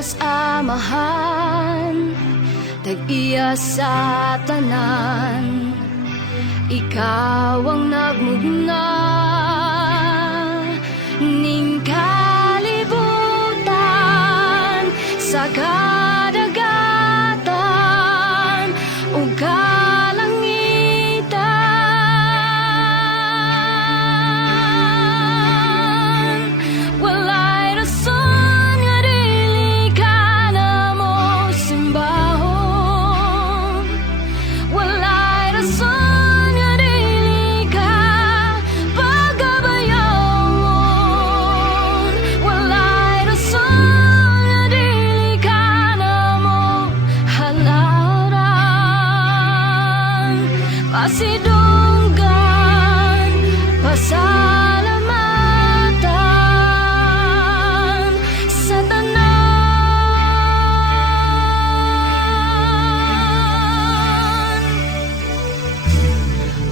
Diyos Amahan, tag-iya sa tanan, Ikaw ang nagmugna ning kalibutan sa kadagatan ug kalangitan. Walay rason nga dili ka na mo simbahon. Walay rason nga dili ka pagabayon. Walay rason nga dili ka na mo halaran. Pasidunggan, pasalamatan sa tanan.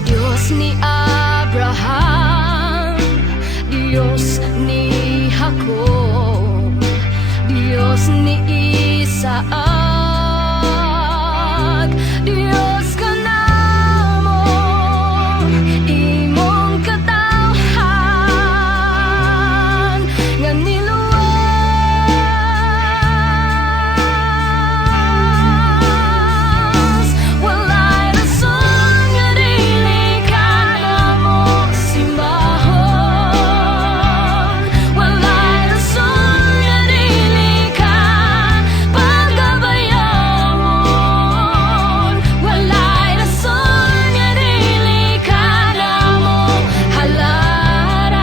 Diyos ni Abraham, Diyos ni Jacob, Diyos ni Isaac, Diyos ka namo, imong katawhan nga niluwas. Walay rason nga dili ka namo simbahon. Walay rason nga dili ka pagabayon. Walay rason nga dili ka namo halaran.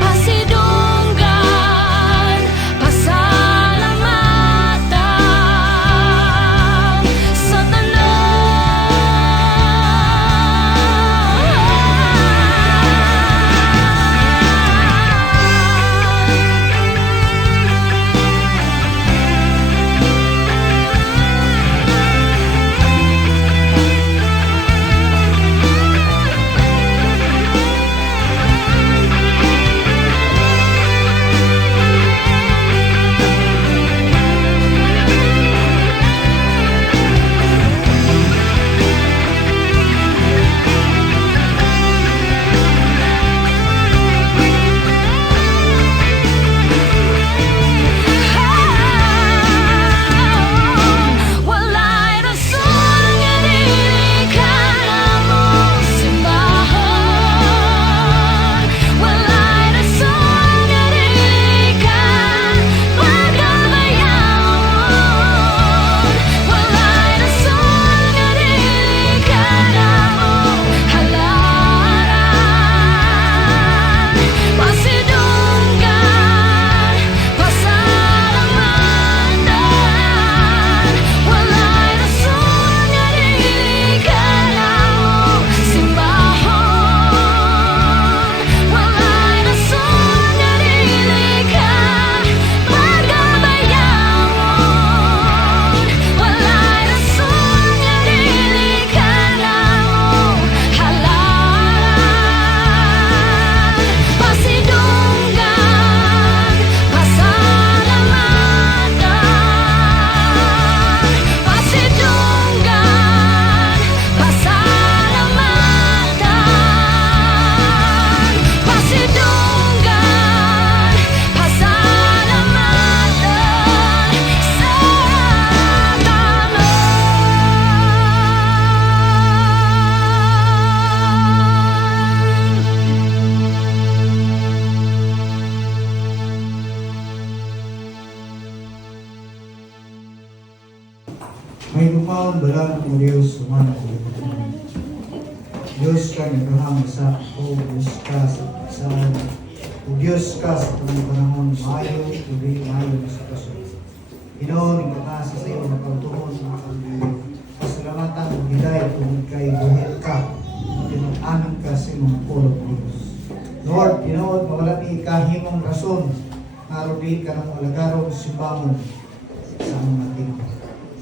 Pasidunggan, pasalamatan sa walay rason nga dili ka namo simbahon. Walay rason nga dili ka pagabayon. Walay rason nga dili ka namo halaran. Pasidunggan, pasalamatan. Walay rason nga dili ka namo simbahon. Walay rason nga dili ka pagabayon. Walay rason nga dili ka namo halaran. Pasidunggan, pasalamatan. Pasidunggan, pasalamatan. Pasidunggan, pasalamatan sa May lupaon balang o Diyos sumano o Diyos ka ni Abraham, Isaac, o Diyos ka sa o Diyos ka sa itong panahon maayo, tuloy maayo na sa kaso. Ginoon, ipatasa sa iyo na pagtuon sa mga kandilo. Pasalamatan o hidayat kung kay buhit ka, tinuanan ka sa imong pulong Diyos. Lord, Ginoon, mawala ni kahimong rason, narobi ka ng alagarong simbangon sa mga tingin.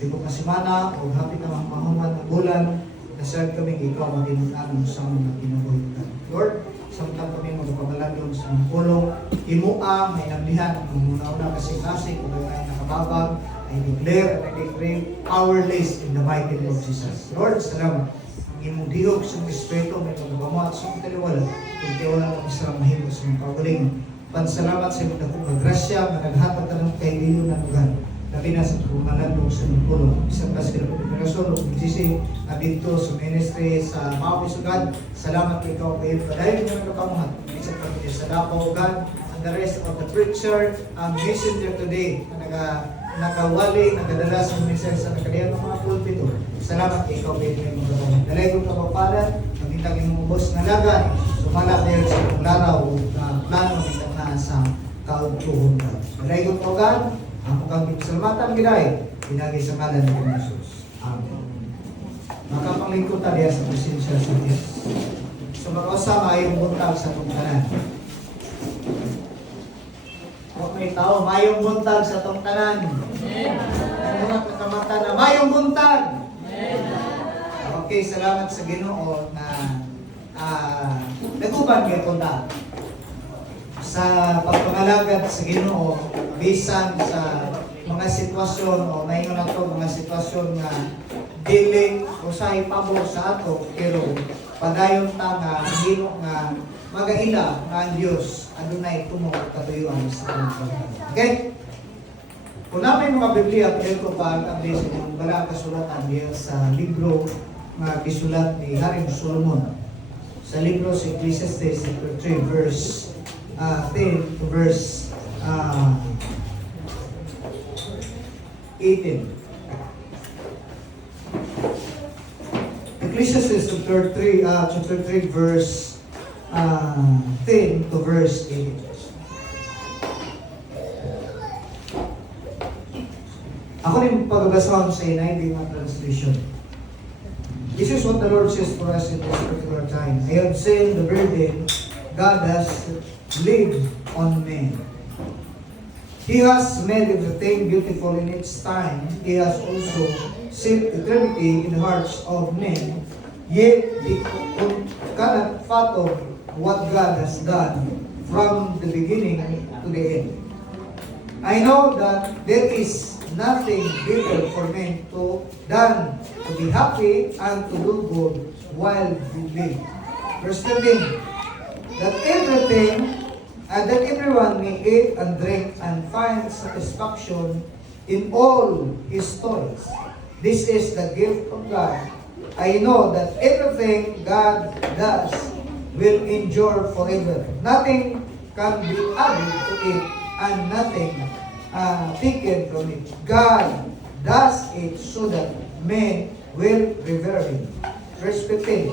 Di ko kasimana o hapit na mahuman ng bulan, nasag kami ikaw matinunan sa mga kinabuhitan. Lord, samtang kami magpabalagyon sa mga pulong, himuang, may namlihan, ang muna-una kasi kung may nakababag, I declare and I declare powerless in the mighty name of Jesus. Lord, salamat. Ang imong dihog sa Espiritu, may pagbamat sa mga taliwala, kung tiwala ng isang mahimo sa mga pagaling. Pansalamat sa imong dakong grasya, na naghatag ka ng kailiyon ng lugar. Labi na sa kumalandong sa imong pulo. Isang kasi na pagkakasyon, o pagkisi, dito sa ministry, sa mga pisugad. Salamat kay ikaw kayo. Dahil nyo nagkapamuhat, isang pagkakasyon sa Dapo, God, and the rest of the preacher, ang messenger today, na nakawali, nagadala sa minister sa nakaliyan ng mga pulpito. Salamat kay ikaw kayo ng mga kapatid. Dalay kong kapapalan, magintag yung ubos na lagan, sumala kayo sa itong laraw na plano ng na sa kauntuhon ka. Dalay kong kapapalan, ang mukhang salamatan giday, pinagi sa ngalan ng Jesus. Amen. Makapanglingkota diya sa presensya sa Diyos. So makasama yung buntag sa itong kanan. Huwag may tao, mayong buntag sa itong kanan. Ang mga kakamata na mayong buntag. Okay, salamat sa Ginoo na naguban kayo punta sa pagpangalagad sa Ginoo bisan sa mga sitwasyon o mayon ato mga sitwasyon nga dili usahay pabor sa ato pero padayon ta nga Ginoo nga magaila nga ang Dios adunay tumo katuyuan sa aton. Okay? Kung namin mga Biblia, pwede ko pag-update sa inyong balang kasulatan diya sa libro na gisulat ni Haring Solomon. Sa libro sa Ecclesiastes, chapter 3, verse 10 to verse 18. Ecclesiastes chapter 3, verse 10 to verse 18. Ako rin pagbabasahan sa NIV na translation. This is what the Lord says for us in this particular time. I have seen the burden God has laid on men. He has made everything beautiful in its time. He has also set eternity in the hearts of men. Yet they cannot fathom what God has done from the beginning to the end. I know that there is nothing better for men than to be happy and to do good while they live. Verse 13, that everyone may eat and drink and find satisfaction in all his toils. This is the gift of God. I know that everything God does will endure forever. Nothing can be added to it and nothing taken from it. God does it so that men will revere Him. Verse 15.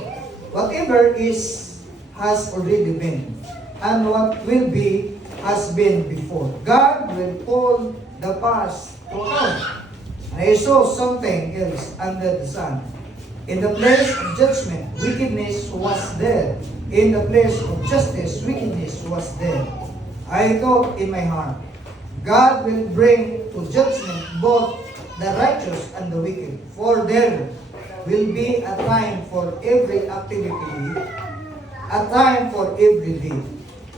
Whatever is has already been, and what will be has been before. God will pull the past to account. And I saw something else under the sun. In the place of judgment, wickedness was there. In the place of justice, wickedness was there. I thought in my heart, God will bring to judgment both the righteous and the wicked, for there will be a time for every activity, a time for every deed.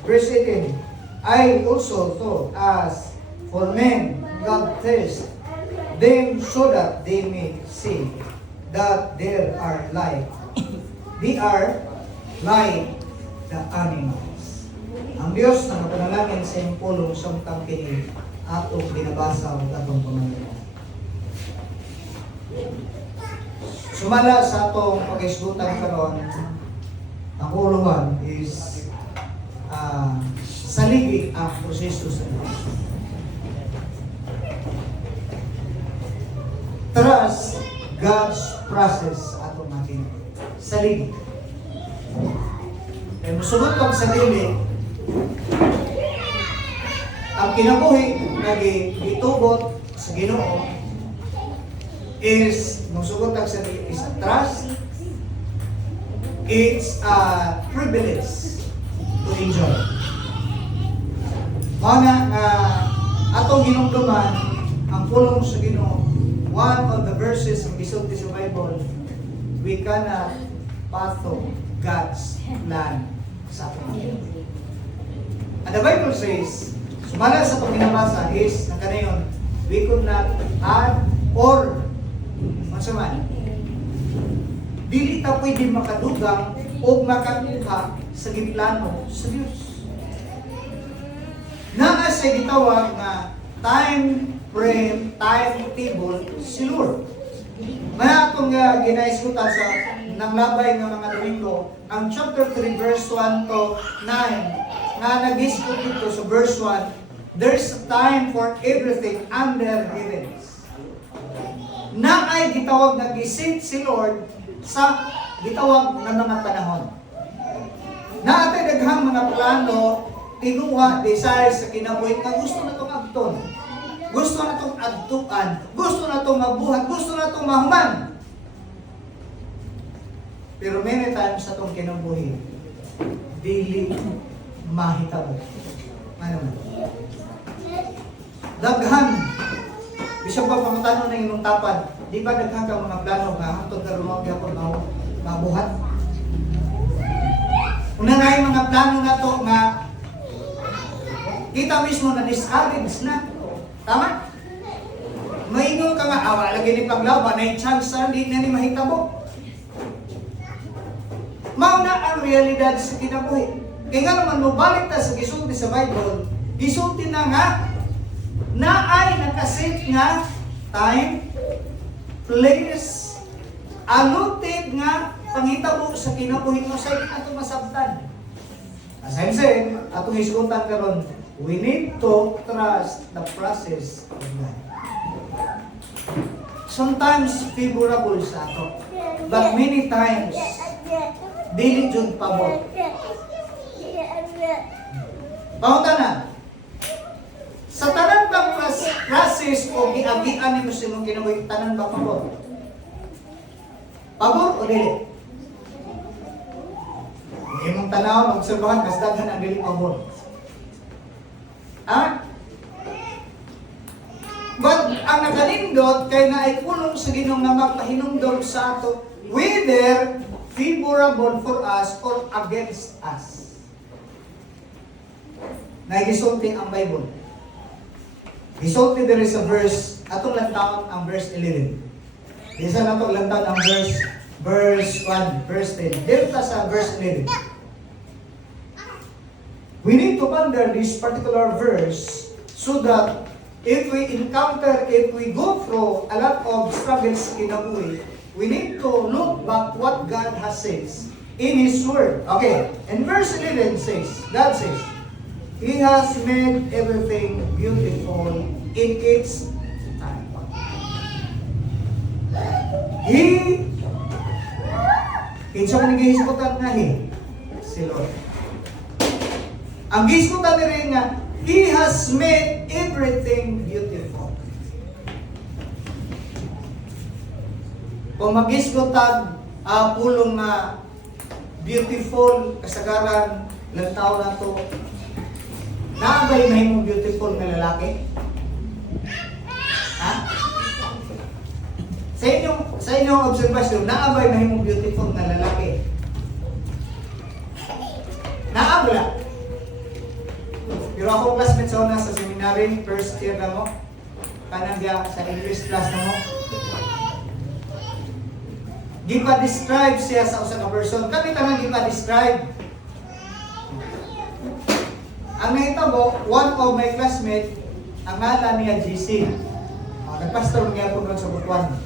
Verse 18, I also thought, as for men, God tests them so that they may see that they are like the animals. Ang Diyos na napanalangin sa iyong pulong samtang kini atong binabasa at atong pamamagitan. Sumala sa atong pag-isgutan karon, ang uluhan is saligi ang proseso sa Diyos. Trust God's process atong ating saligi. Kaya musugot ang sarili, ang kinabuhi na gitugot sa Ginoo is musugot ang sarili is a trust. It's a privilege to enjoy. Mana nga atong hinumduman ang pulong sa Ginoo, one of the verses ng gisulti sa Bible, we cannot fathom God's plan sa ating. And the Bible says, sumala sa itong binabasa is, na kanayon, we could not add or, masaman, dili ta pwede makadugang o makakuha sa giplano sa Diyos. Naa sa gitawag na time frame, timetable si Lord. Maya akong ginaiskutan sa ng labay ng mga Domingo, ang chapter 3 verse 1 to 9, nga nag-iskut dito sa verse 1, there's a time for everything under heaven. Na ay gitawag na gisit si Lord sa gitawag ng mga panahon. Na atay daghang mga plano, tinuwa, desire sa kinabuhi nga gusto na itong agton. Gusto na itong agtuan. Gusto na itong mabuhat. Gusto na itong mahuman. Pero many times sa itong kinabuhi, dili mahitabo. Ano man? Daghan. Bisag pa pamatanong na inyong tapad, di ba daghan ka mga plano nga hantod ka rumawag yapon mabuhat? Una nga yung mga plano na to nga kita mismo na discourage na. Tama? Maingon ka nga, awa lagi ni paglaban, na chance na hindi na ni mahitabo. Mauna ang realidad sa kinabuhi. Kaya nga naman, mabalik ta sa gisulti sa Bible, gisulti na nga, na ay nakasit nga time, place, allotted nga pangitabo sa kinabuhi mo sa ato masabtan. As I'm saying, atong isgutan karon, we need to trust the process of God. Sometimes favorable sa ato, but many times dili jud pabor. Pauta na. Sa tanan bang process o giagian nimo sa imong kinabuhi, tanan ba pabor? Pabor o dili? Imong tanaw, obserbahan, mas daghan ang dili pabor. Ha? But ang nakalindot kay na ay pulong sa Ginoo nga magpahinumdom sa ato whether favorable for us or against us. Naigisulti ang Bible. Gisulti there is a verse, atong lantaon ang verse 11. Isa na itong lantaon ang verse 1, verse 10. Dito sa verse 11. We need to ponder this particular verse so that if we go through a lot of struggles in a way, we need to look back what God has said in His Word. Okay, and verse 11 says, God says, He has made everything beautiful in its time. Kinsa man gihisgutan nga si Lord. Ang gisgutan ni rin nga, He has made everything beautiful. Kung magisgutan, pulong nga beautiful, kasagaran, lantaw na to, naabay na yung beautiful na lalaki? Ha? Sa inyong obserbasyon, naabay na yung beautiful na lalaki? Naabla. Pero ako classmate sa una sa seminary, first year na mo, kanang sa English class na mo, gipa-describe siya sa usa ka person. Kami tanang gipa-describe. Ang nahitabo, one of my classmate, ang ngalan niya GC. Nagpastor niya po sa Butuan.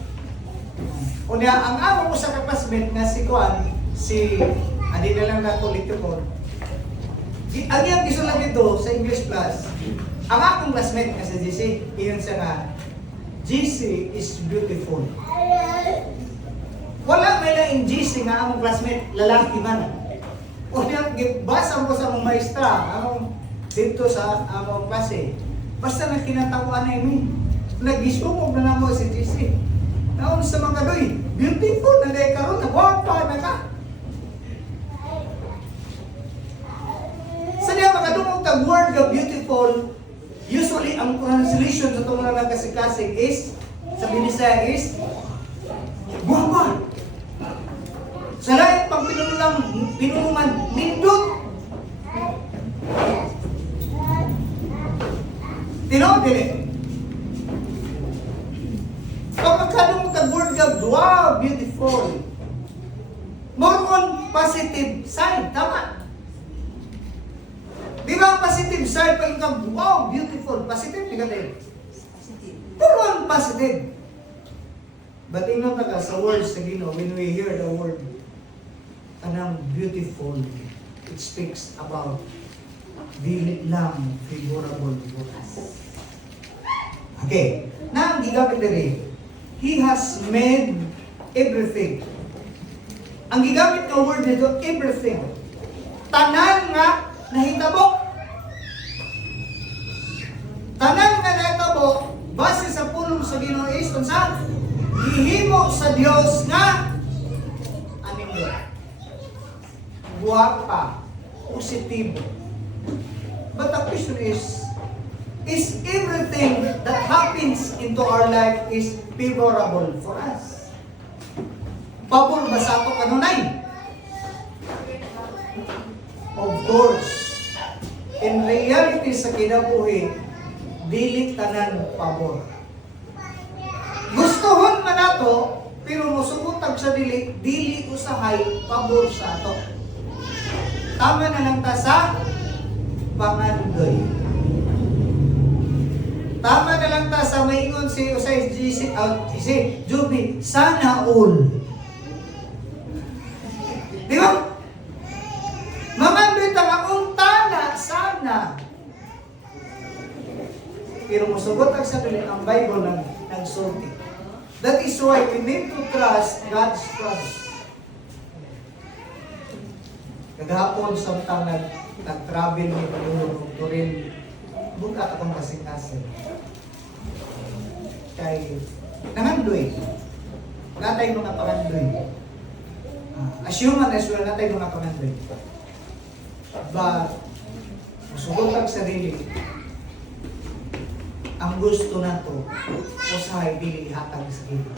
Unya, ang among usa ka classmate nga si Kuan, adi na lang na politiko. Ang iyang gisulat dito sa English class, ang akong classmate nga si GC, iyon siya nga, GC is beautiful. Wala may lang in GC nga among classmate, lalaki man. Unya, basa ko sa among maestra, among dito sa among klase. Basta na kinatawaan na yun. Nag-isumog na namo si GC. Naon sa mga doy, beautiful na day karon, nagwapa na ka. Sa niya makadungog tag word nga beautiful, usually ang translation sa itong mga kasi-klasik is, sa Binisaya is, guwapa. Sa lahat pang pinunuman, nindot. Tinood dili. Kapag kanong mag-word God, wow, beautiful. More on positive side, tama. Di ba ang positive side pag ikaw, wow, beautiful, positive, negative? More on positive. But ino taga sa words sa Ginoo, when we hear the word, anang beautiful, it speaks about dili lang favorable for us. Okay, na ang gigamit diri, He has made everything. Ang gigamit nga word nito, everything. Tanan nga nahitabo. Tanan nga nahitabo, base sa pulong sa Ginoo is kung saan gihimo sa Dios nga animo. Guwapa, positibo. But the question is everything that happens into our life is favorable for us? Pabor ba sa ato kanunay? Of course. In reality sa kinabuhi, dili tanan pabor. Gustuhon man nato, pero musugutag sa dili usahay pabor sa ato. Tama na lang ta sa pangandoy. Tama na lang ta sa maingon si Usay Juby, sana all. Di ba? Mangandoy ta nga unta na sana. Pero musugot ang sa dili ang Bible nagsulti. That is why we need to trust God's trust. Kagahapon samtang nag-travel ni Turin, buka akong kasing-kasing. Kay nangandoy. Natay mga pangandoy. As human as well, natay mga pangandoy. But, musugot ang sarili. Ang gusto na to, usahay dili hatag sa Ginoo.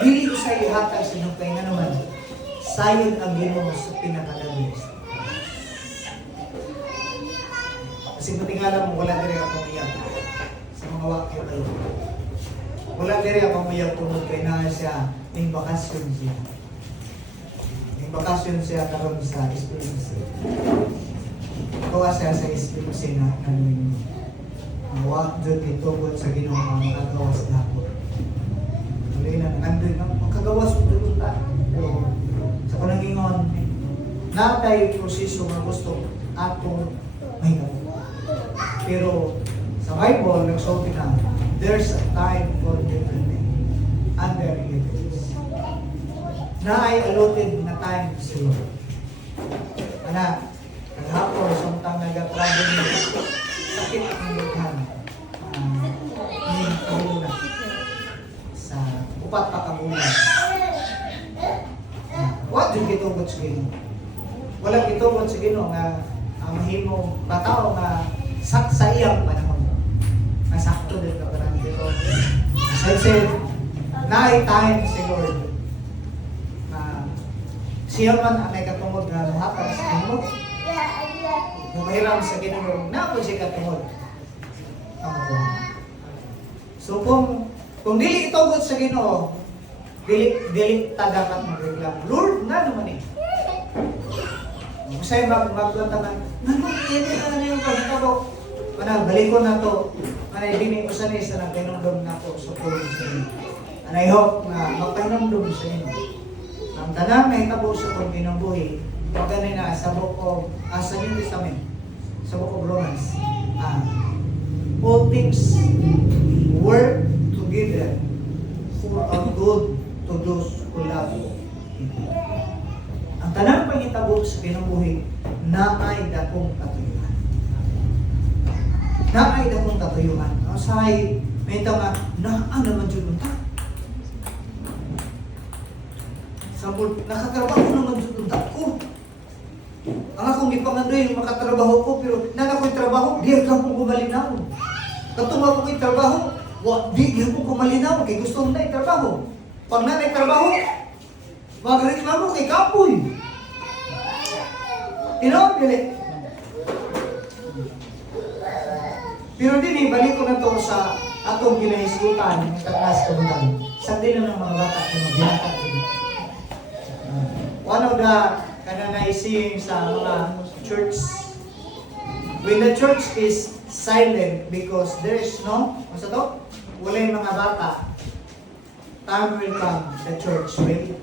Dili usahay hatag sa Ginoo kay nga naman sayod ang Ginoo sa pinakadagos. Kasi matingala mo, wala diri akong iyak sa mga wakyo kayo. Wala diri akong iyak tungkol kay na siya may bakasyon siya. May bakasyon siya karon sa Espiritu. Kuha siya sa Espiritu na namin mawak dyan itubot sa Ginoo mga makagawas na ako. Tuloy na nandun na makagawas ko dito ta. Pero sa panangingon, natay proseso nga gusto atong may gawin. Pero sa Bible, nagsulti na, there's a time for everything. And there it is. Na ay allotted na time sa Lord. Anak, naghapon, samtang nag-travel niya, sakit ang lughan. Hindi kabulan. Sa upat pa kabulan. What yung gitubot sa Ginoo? Walang gitubot sa Ginoo nga mahimo matao nga sa iyang panahon. Masakto din ka parang dito. As I said, na time si Lord na siya man ang may katungod na muhatag sa Ginoo. Mahiram sa Ginoo, na po siya katungod. So kung dili itugot sa Ginoo, dili tagakat magreklamo. Lord, na naman eh. Masaya maglantangan, ano yung pagkakabo? Balikon na to. Dini usanis na nagpahinumdum na to sa tulong sa inyo. And I hope na magpahinumdum sa inyo. Ang tanang na hitabo sa kong binubuhi, pagganay na sa book of, sa New Testament, sa book of Romans, all things work together for our good to those who love you. Ang tanang pangitabo sa binubuhi, na ay dakong katuyuhan. Na ay dakong katuyuhan. Say, may tama, naan naman dyan unta. Sampul, nakatrabaho naman dyan unta ko. Ang akong ipangandoy, makatrabaho ko, pero nang ako'y trabaho, di ka pong kumalinaw. Katong ako'y trabaho, di ko kumalinaw, kay gusto mo na trabaho. Pag na trabaho, magreklamo kay kapoy. Tinawag nila. Pero din balik ko na to sa atong ginahisgutan ng taas kabutan. Sa din ng mga bata na binata din. One of the kananaising sa mga church, when the church is silent because there is no, ano sa to? Wala yung mga bata, time will come, the church will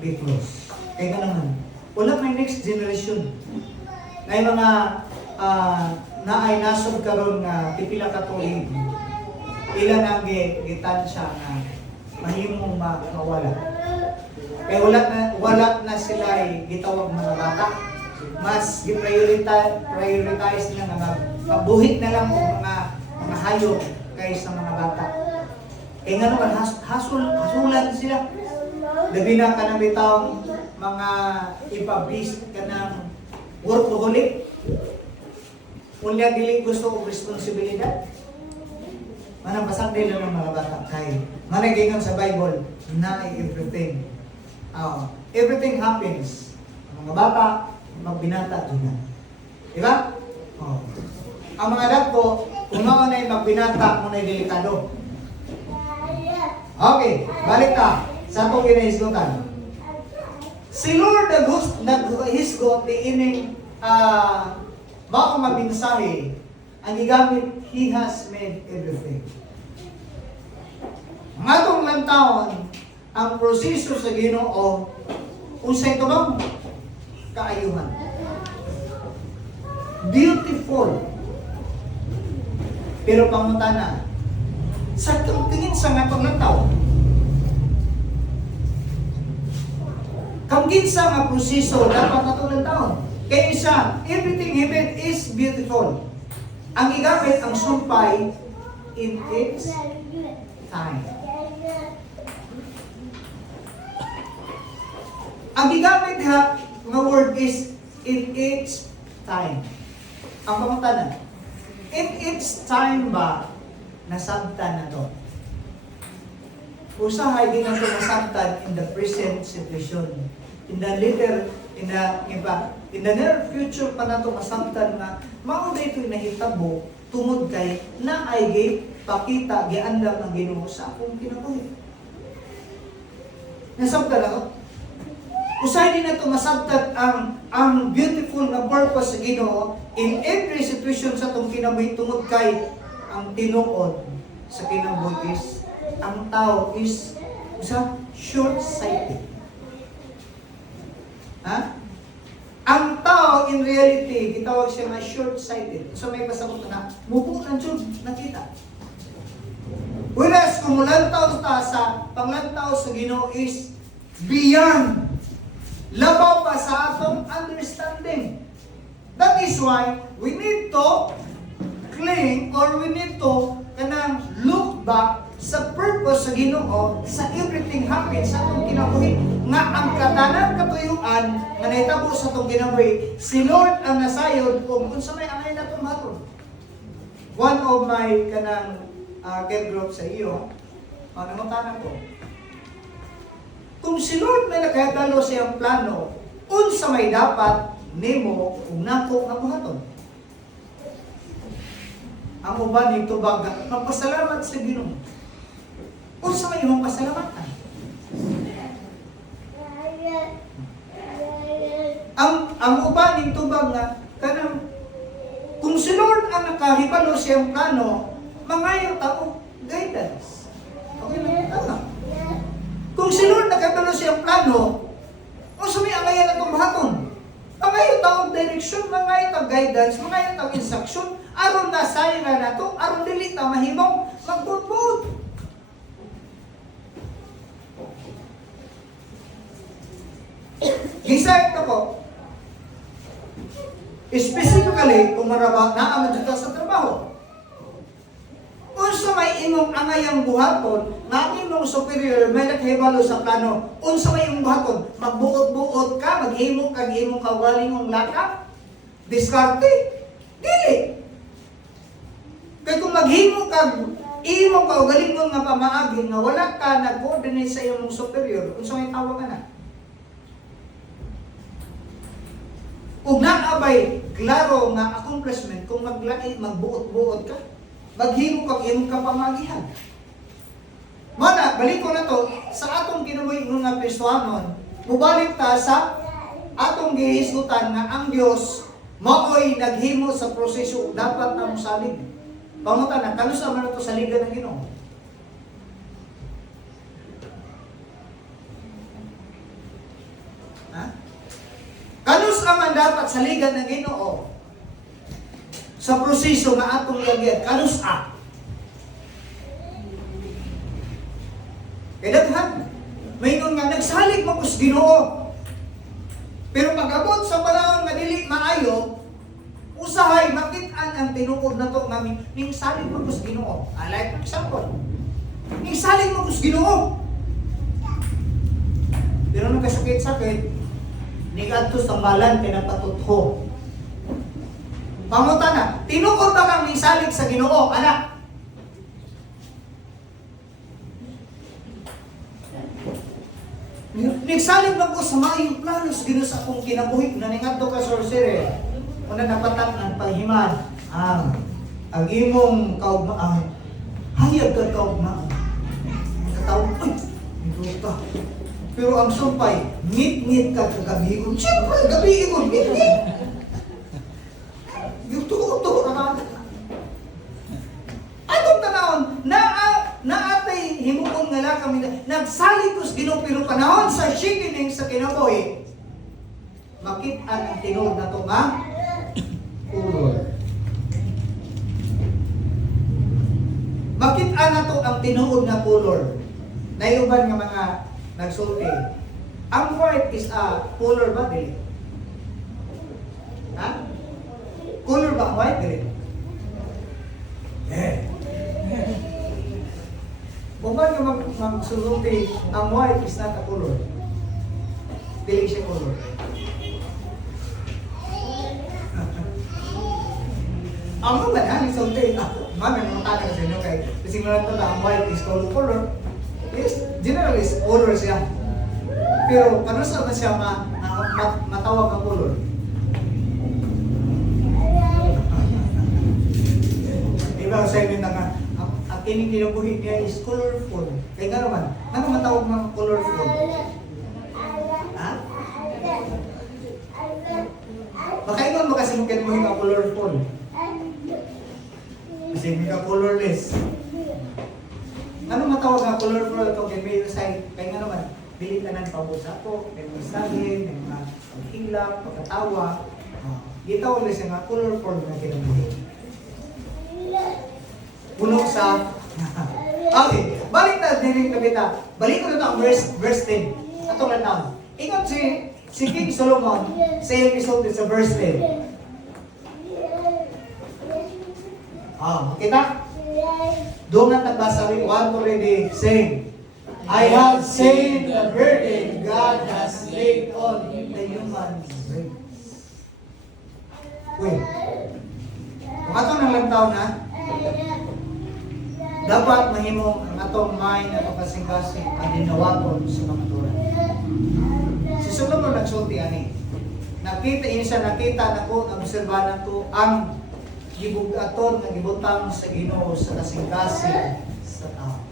be closed. Kaya naman, wala may next generation. Na yung mga na ay nasod karon nga pipila ka tuig, ilan ang gitansya na mahimong mawala. Kaya wala na sila ay gitawag mga bata. Mas prioritize na nga mabuhit na lang ang mga hayop kaysa mga bata. Kaya nga naman hasulan sila. Labi na ka ng bitawang mga ipablis ka ng workaholic. Unya dili gusto og responsibilidad. Manang basag nila ng mga bata kay managingon sa Bible na everything. Everything happens. Ang mga bata magbinata din. Di ba? Ang mga dagko kung mao na magbinata mo na delikado. Okay, balik ka sa atong ginahisgotan. Si Lord naghisgot ni ining bago maminsahe, ang gigamit, He has made everything. Ang atong lantawon, ang proseso sa Ginoo, unsay ito bang kaayuhan? Beautiful. Pero pangutana, sa tingin sa atong lantaw, kamgin sa nga proseso dapat atong lantawon. Kaya isa, everything He made is beautiful. Ang igamit, ang sumpay, in its time. Ang igamit nga word is in its time. Ang pangutanan, in its time ba, nasabtan na to? Usahay din na ito nasabtan in the present situation. In the near future pa na ito masabtan na mao dito nahitabo tungod kay naay pakita giandam ng Ginoo sa akong kinabuhi. Nasabtan na to. Usahay din na ito masabtan ang beautiful na purpose sa Ginoo in every situation sa itong kinabuhi tungod kay ang tinuod sa kinabuhi is ang tao is short-sighted. Ang tao in reality, gitawag siya nga short-sighted. So may pasabot na, mupo ng Diyos, nakita. Whereas kung mulantaw ta sa panglantaw sa Ginoo is beyond, labaw pa sa atong understanding. That is why we need to cling or we need to look back sa purpose sa Ginoo sa everything happens sa atong kinabuhi nga ang katanan katuyuan nga nahitabo sa atong kinabuhi si Lord ang nasayod kung unsa may angay natong hatod. One of my care group sa iyo nanguntanan ko, kung si Lord may nakahadalo siyang plano unsa may dapat nimo ug nako nga buhaton. Ang uban nito baga magpasalamat sa Ginoo. Unsa may imong pasalamatan? Ang uban nito baga kanang kung si Lord ang nakahibalo siyang plano, mangayo tao guidance. Okay lang tama. Kung si Lord nakahibalo siyang plano, unsa may angayan atong buhaton? Mangayo tao direction, mangayo tao guidance, mangayo tao instruction, aron nasayang na nato, aron dili ta mahimong magpuput. Gisayt ako, specifically, kung naaman dito sa trabaho, unsa may imong angayang buhaton, na imong superior, may naghibalo sa plano, unsa may imong buhaton, magbuot-buot ka, maghimo kag imong kawaling mong lakap, diskarte, dili. Kaya kung maghimo kag imong kaugaling mong nga pamaagi, nga wala ka nag-coordinate sa imong superior, unsa may tawag na? Ug naabay klaro nga accomplishment kung magbuot-buot ka. Maghimo kag imong kapamagihan. Mana, balik ko na to, sa atong kinabuhi nga Kristohanon, mubalik ta sa atong gihisgutan nga ang Dios mao'y naghimo sa proseso dapat na salig. Pangutan na, kanus naman na to sa liga ng Ginoo. Ha? Kanus naman dapat sa liga ng Ginoo sa proseso nga atong lagyan, kanus a. Kaya daghan, mayroon nga nagsalig mo kus Ginoo. Pero pag-abot sa panahon nga dili maayo, usahay makit-an ang tinuod na to nga ning salig mo kus Ginoo. Like for example, ning salig mo kus Ginoo. Pero nung kasakit-sakit, ning adto sa tambalan pinapatutho. Pangutan na, tinuod ba kang ning salig sa Ginoo, anak? Nagsalig lang ko sa maayong plano sa Ginoo sa akong kinabuhi na ningadto ka sorcerer. Una napatan-an panghiman ang imong kaugmaan. Hayag ka kaugmaan. Katawag, ay, ito ka. Pero ang sumpay, ngit-ngit ka kagabi. Siyempre, gabi ko, ngit-ngit. Yung tuko-tuko ka na. Anong tanawon? Naatay himuon nga lang kami nagsalig ko sa Ginoo pero panahon sa shikining sa kinabuhi makit-an ang tinuod na to nga kulor. Makit-an na to ang tinuod na kulor. Nayuban nga mga nagsulti. Ang white is a color ba dili? Ha? Color ba ang white dili? Eh. Kung ba ka magsusulti, ang white is not a color. Dili siya color. Ang mga nang sulti, mami makakata sa inyo kay kasi mga ito na ang white is color. Yes, generally is color siya. Pero kano sa ba siya matawag ang color? Iba sa inyo na nga, ang kining kinabuhi niya is colorful. Kaya nga naman, ano matawag mga colorful? Ha? Baka ikaw makasimukin mo yung colorful. Kasi hindi ka colorless. Ano matawag nga colorful ito? Kaya may side, kaya nga naman, bilit na ng pabusa ko, may mga sagin, may mga paghilap, pagkatawa. Gitawag na siya nga colorful na kinabuhi. Puno sa... Okay, balik na din yung kabita. Balik ko na ito ang verse 10. Atong lang. Ingat si King Solomon sa episode sa verse 10. Makita? Doon na nagbasa rin, 1 already saying, I have seen the burden God has laid on the human race. Wait. Kung ato nang lang taon na, dapat mahimong ang atong mind at kasing-kasing ang dinawaton sa mga turan. Si Solomon nagsulti ani. Nakita na ko, obserbahan ko ang gibugaton nga gibutang sa Ginoo sa kasing-kasing sa tao.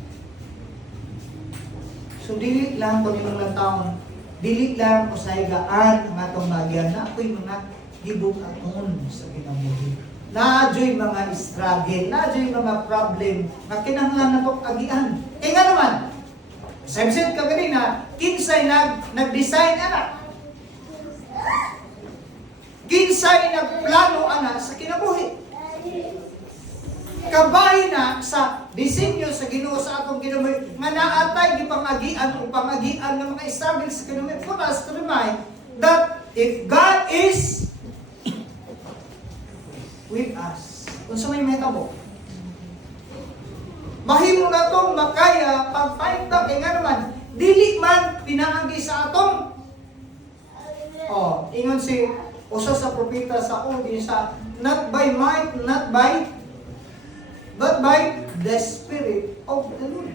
So dili lang ko nimong lang taon, dili lang ko sa higaan ang atong bagyan na ako'y mga gibugaton sa kinabuhi. Nadyo'y mga struggle, nadyo'y mga problem na kinahanglan na itong agian. Eh nga naman, sabi-sabi ka kanina, kinsay nag-design anak. Kinsay nagplano anak sa kinabuhi. Kabay na sa disenyo sa Ginoo sa atong kinabuhi, nga naatay di pangagian o pangagian ng mga struggle sa kinabuhi. For us to remind that if God is with us. Kung sa may metabo. Mahimo na itong makaya pag-fight up. Eh nga naman, dili man pinaagi sa atong. Ingon si usa sa propeta sa uli sa not by might, not by, but by the Spirit of the Lord.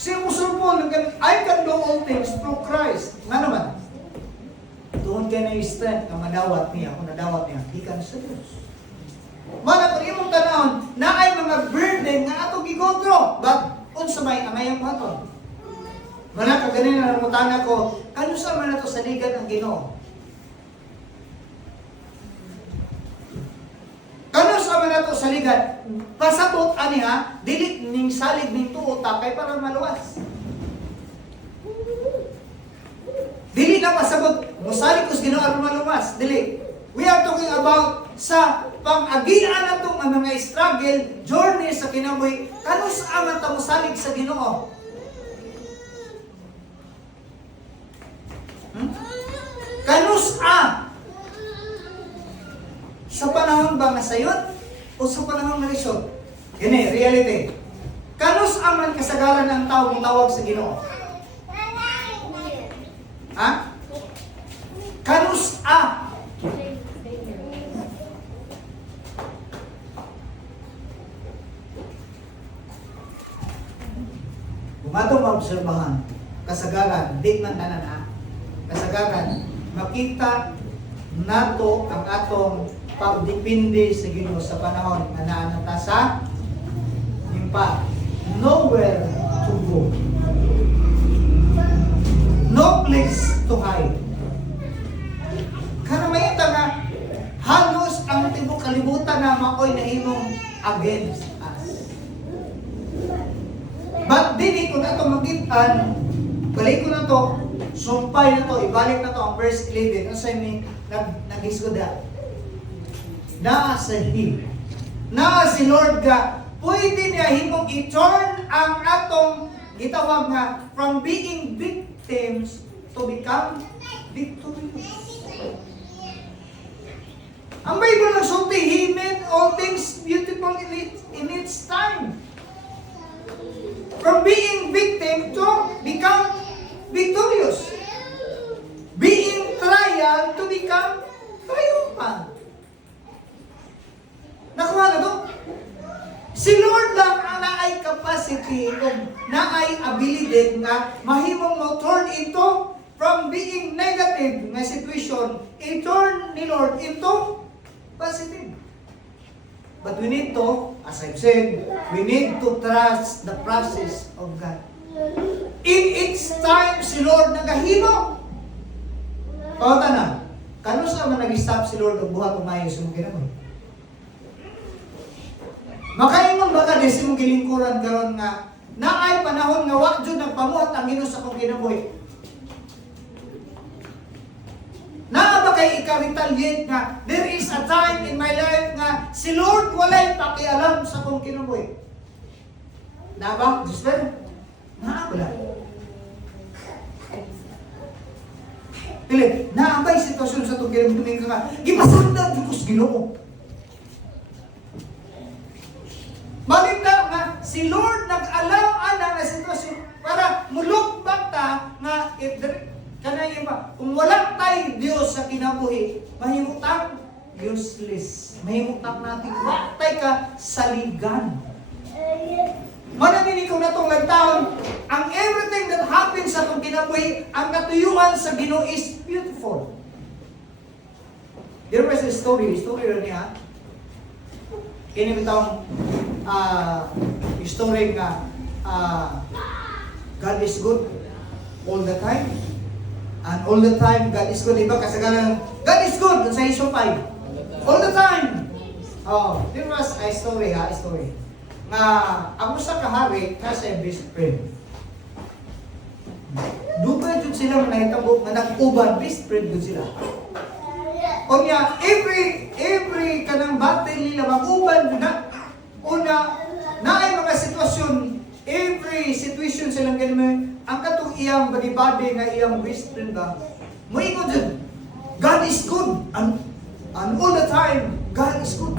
Si Usurpon, I can do all things through Christ. Nga naman, kay na strength nga madawat niya, kung nadawat niya, gikan sa Dios. Mana kung imong tanawon, na ay mga burden nga ato gigodro, but unsa may amayang buhaton? Mana kag ganin na namutana ko, ano sa man nato saligan ang Ginoo? Kano sa man nato saligan? Pasabot ani ha, dili ning salig ning tuo ta kay para maluwas. Dili na pasabot, mosalig kus Ginoo aron maluwas, dili. We are talking about sa pang-agian natong mga struggle, journey sa kinabuhi. Kano sa man ta mosalig sa Ginoo? Kanus sa panahon ba nga sayon o sa panahon nga lisod? Gini, reality. Kanus man kasagaran ng tao mong tawag sa Ginoo? Ha? Kanus Bumatong maobserbahan, kasagaran, di man tanan ha? Kasagaran, makita nato ang atong pagdepende sa Ginoo sa panahon nga naa ta sa himpa. Nowhere to go. No place to hide. Karamay nga halos ang tibok kalibutan na maoy nahimong against us. But dili ko na ito magitan, balik ko na to, sumpay na to, ibalik na to ang verse 11. Ano sa'yo may nag-isgoda? Naa sa Him. Naa si Lord ga, pwede niya himong i-turn ang atong gitawag nga from being victims to become victorious. Ang Bible nagsulti, He made all things beautiful in its time. From being victim to become victorious. Being trial to become triumphant. Nakuha na to? Si Lord lang ang naay capacity o naay ability nga mahimong mo turn into from being negative nga situation, i-turn ni Lord into positive. But we need to, as I've said, we need to trust the process of God. In its time, si Lord nagahimo. Pauta na, kano sa man nag-stop si Lord og buhat umayo sa mga ginawa? Makaingon ba ka desi mong gilingkuran karon nga naay panahon nga wa jud nagpamuhat ang Ginoo sa kong kinabuhi? Naa ba kay ika-retaliate nga there is a time in my life nga si Lord walay pakialam sa kong kinabuhi? Naa ba? Gisper? Naa ba lang? Dili, naa ba'y sitwasyon sa itong kinabuhi nga gipasagdag ko sa Ginoo? Balik na nga si Lord nag-allow ana nga sitwasyon para mulog ta nga if there kanay ba kung wala tay Dios sa kinabuhi, mahimutang useless. Mahimutang natin wa tay ka saligan. Mananini ko na itong nagtaon, ang everything that happens sa itong kinabuhi, ang katuyuan sa Ginoo is beautiful. There was a story rin niya. Kini bitawang story nga God is good all the time. And all the time, God is good. Diba? Kasagalan, God is good. Sa Isyo 5. All the time. Oh, there was a story, story. Nga, ako sa kahari, kasi best friend. Dugay jud sila nahitabo nga nag-uban, best friend jud sila. O niya, every kanang battle nila, mag-uban jud na. Una, naay mga sitwasyon, every situation silang ganun, ang katong iyang body-body nga iyang best friend ba, moingon dyan, God is good, and all the time, God is good.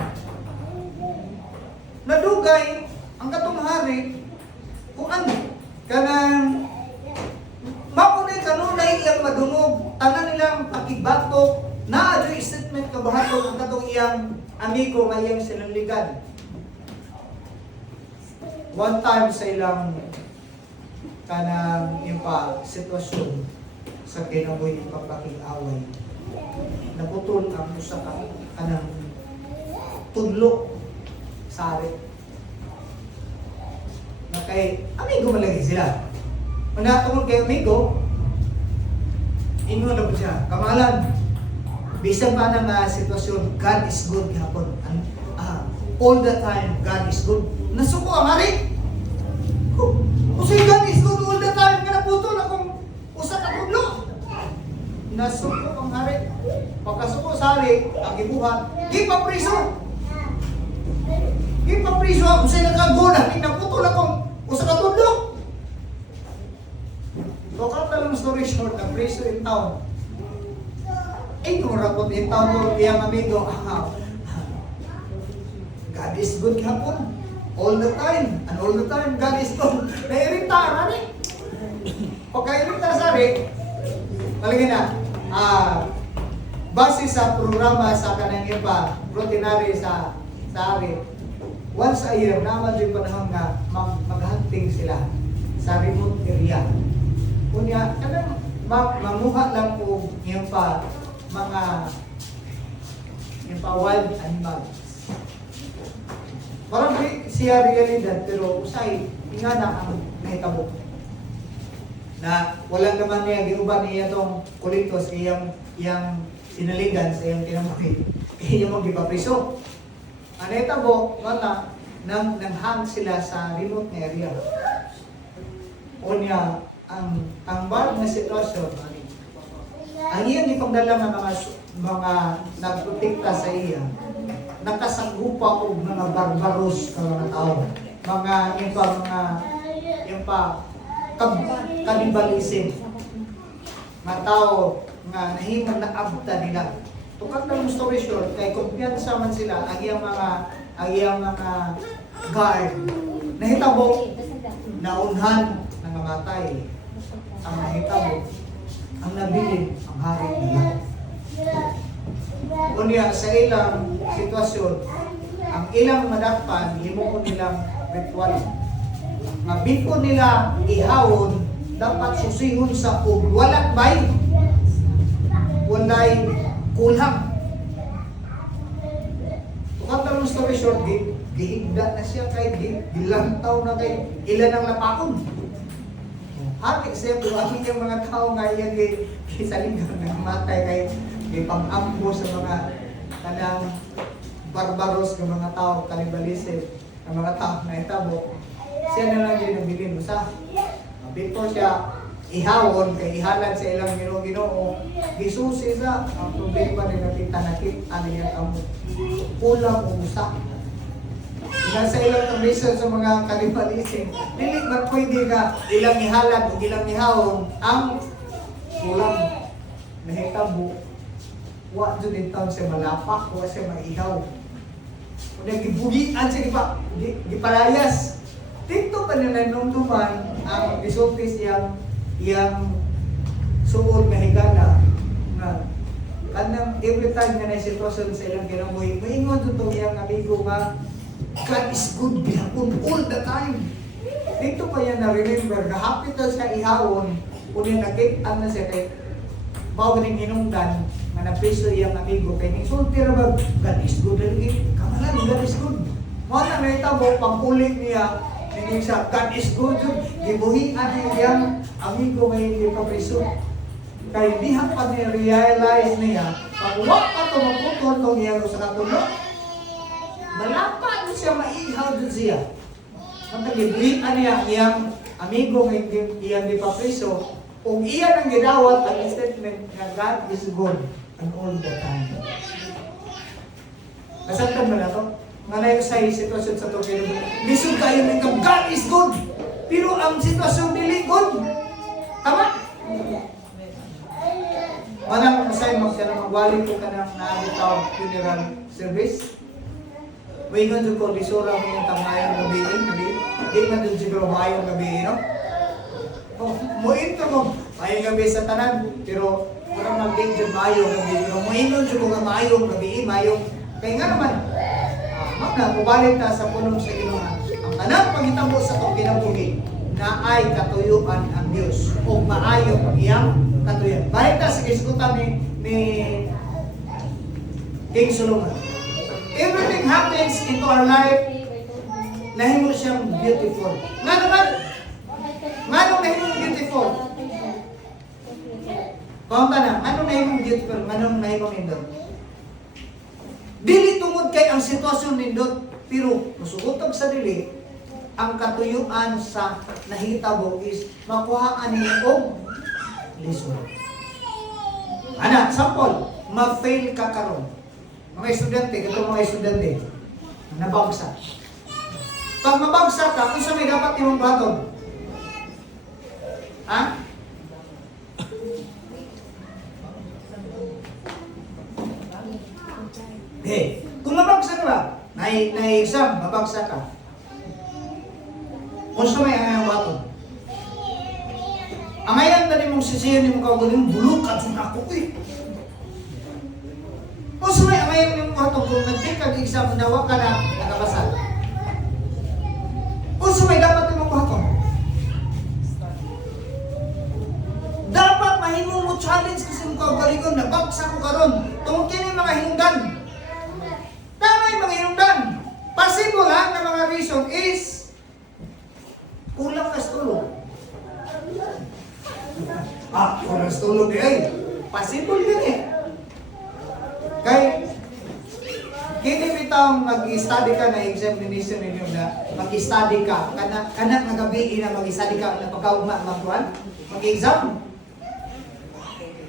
Nadugay, ang katong hari, kung ano, kanang, mapunay kanunay iyang madungog, tanan nilang pakibatok, na-adyo statement kabahatok ang katong iyang amigo nga iyang sinunligan. One time sa ilang kanang yung sitwasyon sa kinabuhi ng pagpakig-away. naputol ang usa ka kanang tudlo sari. Na kay amigo malagi sila. Una tungod kay amigo, ingon na po siya, kamalan, bisan pa na nga sitwasyon, God is good gihapon. All the time, God is good. Nasuko ang hari. Kung God is good all the time, nga naputol akong usa ka tudlo. Nasuko ang hari. Pagkasuko sa hari, ang gibuhat, di pa priso. Di pa priso ako sa nakagola, di naputol akong usa ka tudlo. So, kata lang story short, ang priso in town. Kung rapot in town ko, iyang amigo, God is good hapon. All the time. And all the time, God is good. Nairita, rani. Pagkairita sa rin, palagay na, base sa programa sa kanang iba, routinary sa ari, once a year, naman din panahon nga maghunting sila sa remote area. Kunya, kanang mamuha lang po yung pa wild animals. Parang siya realidad, pero usay, ingana ang nahitabo. Na wala naman niya, giuban niya itong kulitos, iyang sinaligan sa iyang tinamuhin, kaya yung magipapriso. Ang nahitabo, wala, nang-hang sila sa remote na area. O niya, ang bad na sitwasyon, ang iyang ipagdala ng mga nagprotekta sa iya, nakasanggupa o mga barbaros ka mga tao. Yung kanibalism. Mga tao nga nahimang naabta nila. Tukang ng story short, kay kumpiyansa man sila, ang iyang mga guard, nahitabo, naunhan, nangamatay. Ang nahitabo, ang nabilin, ang hari nila. Unya sa ilang sitwasyon, ang ilang madakpan, himuon nilang ritual. Mabiko nila ihawon, dapat susihon sa walat bay. Walay kulang. Kung ang story short, gihigda na siya kay gilantaw na kay ilan ang lapakon. Hati siya, pero amin yung mga tao nga yan kisaligang namatay kay pang-ambo sa mga kanang barbaros ng mga tao, kanibalisip, ng mga tao na itabo. Siya na lang yung nabilin mo sa. Before siya ihawon, kay ihalan sa ilang ginoo, gisusi sa ang problema na nakita niya ang kulang o usa. Nasa ilang reason sa mga kanibalisip, dili ba pwede ka ilang ihalan o ilang ihawon ang kulang nahitabo. Wa dun in town siya malapak, wa siya maihaw. Kung nagibugian siya, gipalayas. Dito pa nila nung tuman, ang isultis iyang suod nga higala. Kanang every time nga na sitwasyon sa ilang ginamuhin, maingon dito iyang amigo nga, God is good bihapon all the time. Dito pa yan na-remember, kahapit na siya ihawon, kung yung nakita na siya kay bago rin hinungdan, nga napiso iyang amigo, kay nisulti na ba, God is good, kamalan, God is good. Mga na naitabo, pang-ulit niya, hindi siya, God is good, gibuhian niya iyang amigo may hindi pa piso. Kaya di pa niya realize niya, pag wak pa ito maputol itong iyang sa katulog, malapa na siya maihaw dun siya. Kapag gibuhian niya iyang amigo may iyang di pa piso, kung iyan ang ginawat ang statement na God is good and all the time. Nasaktan mo na ito? Malay ko sa sitwasyon sa Tokyo. Lisod kayo ng God is good. Pero ang sitwasyon dili good. Tama? Manang masay mo siya na magwali ko ka ng naalitawag funeral service. Wingon dyan ko, lisura mo yung tamayang gabiin. Hindi man dyan siguro maayong gabiin, no? Muin ka mo, maayong gabi sa tanan. Pero walang mag-game dyan maayong gabi. Pero muingon dyan ko nga maayong gabiin, maayong. Kaya nga naman, magna, kubalit na sa punong sa inuman. Ang tanang pangitabo sa itong kinabuhi na ay katuyuan ang Diyos o maayo kayo ang iyang katuyan. Balik ta sa kisgutan ni King Solomon. Everything happens into our life, nahimo siyang beautiful. Nga naman, nganong nahimo beautiful? Kaunta na, nganong nahimo beautiful? Nganong nahimo nindot? Dili tungod kay ang sitwasyon nindot, pero musugotog sa dili, ang katuyuan sa nahitabo is makuhaan niyo og lisod. Ana, sample, ma-fail ka karon. Mga estudyante, katong mga estudyante, nabagsak. Pag mabagsak ka, kung sa may dapat imong baton? Ha? Eh, kung mabagsak ka, na-exam, mabagsak ka. Kung sa may angayang baton? Angayan na mong sisiyan ni mong kagaling, bulukat sa ako eh. Kung sa may angayan ni mong baton, kung nag-take exam, nawa ka na nakabasal. Kung sa may dapat ni mong baton? Dapat mahimong mo challenge kasi mong kagaling ko, nabagsak ko karon. Tungkol kini mga hinungdan. Tama yung mga hinungdan. Possible ha, na mga reason is kulang ka tulog. Kulang sa tulog ay possible din eh. Kaya kini bitang mag-study ka na examination ninyo na mag-study ka kana nga gabi na mag-study ka na pagkaugma magkuan mag-exam.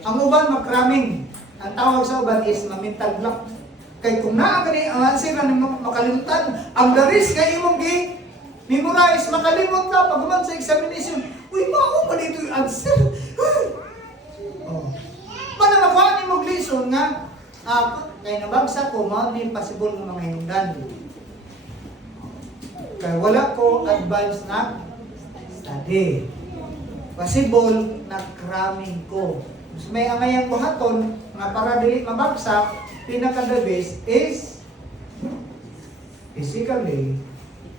Ang uban mag-cramming. Ang tawag sa uban is ma-mental block. Kay kung naa kani ang answer na makalimutan, ang daris kay imong memorize, makalimot ka pag sa examination. Uy, mao pa dito yung answer. Paano nakuha ni mong lesson nga, kaya nabagsak ko, mao ni possible ng mga hinungdan. Kaya wala ko advance na study. Possible na cramming ko. So, may angayang buhaton, nga para dili mabagsak, pinaka-the best is physically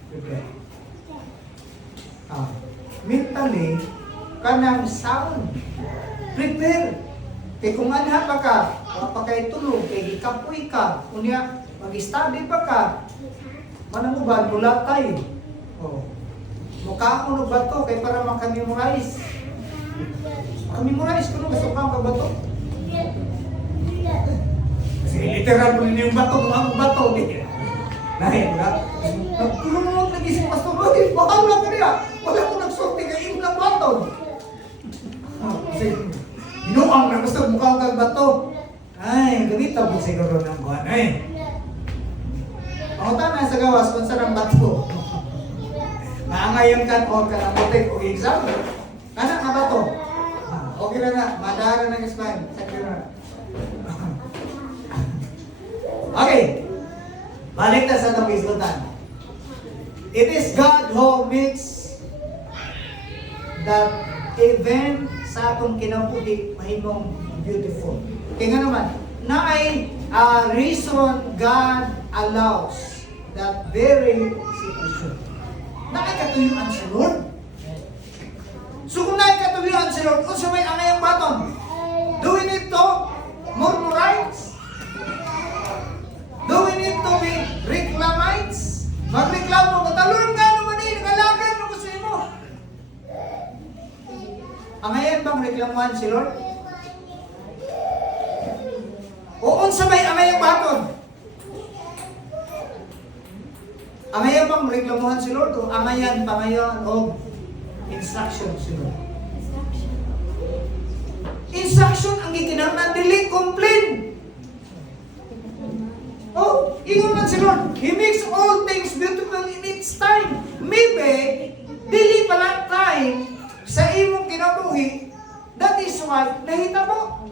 prepared. Mentally, kanang sound. Prepare. Kaya kung anha pa ka, wala pa kayo tulog, kaya ikapoy ka, kunya, mag-study pa ka, manang uban, mula tayo. Mukha mo na ba ito, kaya para makamemorize. Makamemorize ko nung gusto kang bato. Kasi literal mo nila yung bato, mga bato. Nahin, wala? Nagkulunod na gising pastor, bahala ka niya. Wala ko nagsorti kayo yung baton. Kasi, binuang na gusto mukha kang bato. Ay, gamita po siguro ng buwan. Ang na sa gawas, kung saan ang bato. Maangayon ka, o ka na putik, o exam. Kanak na bato. Okay na na, madara na explain. Sakyo na. Okay. Balik na sa napislutan. It is God who makes the event sa atong kinabuhi mahimong beautiful. Kaya nga naman, na ay reason God allows that very situation. Na ay katuyuan sa Lord. So kung na ay katuyuan sa Lord, kung sa may angayang baton, do we need to murmurize? Do we need to be reclamites? Magreklamo ko, talon nga naman eh, nakalagan mo ko sa imo. Ang ngayon bang reklamuhan si Lord? O unsa may angayang baton? Ang ngayon bang reklamuhan si Lord? O angayan pa ngayon o instruction si Lord? Instruction ang gikinahanglan dili complain. Oh, ingon man si Lord, He makes all things beautiful in its time. Maybe, dili pala time sa imong kinabuhi, that is why nahitabo.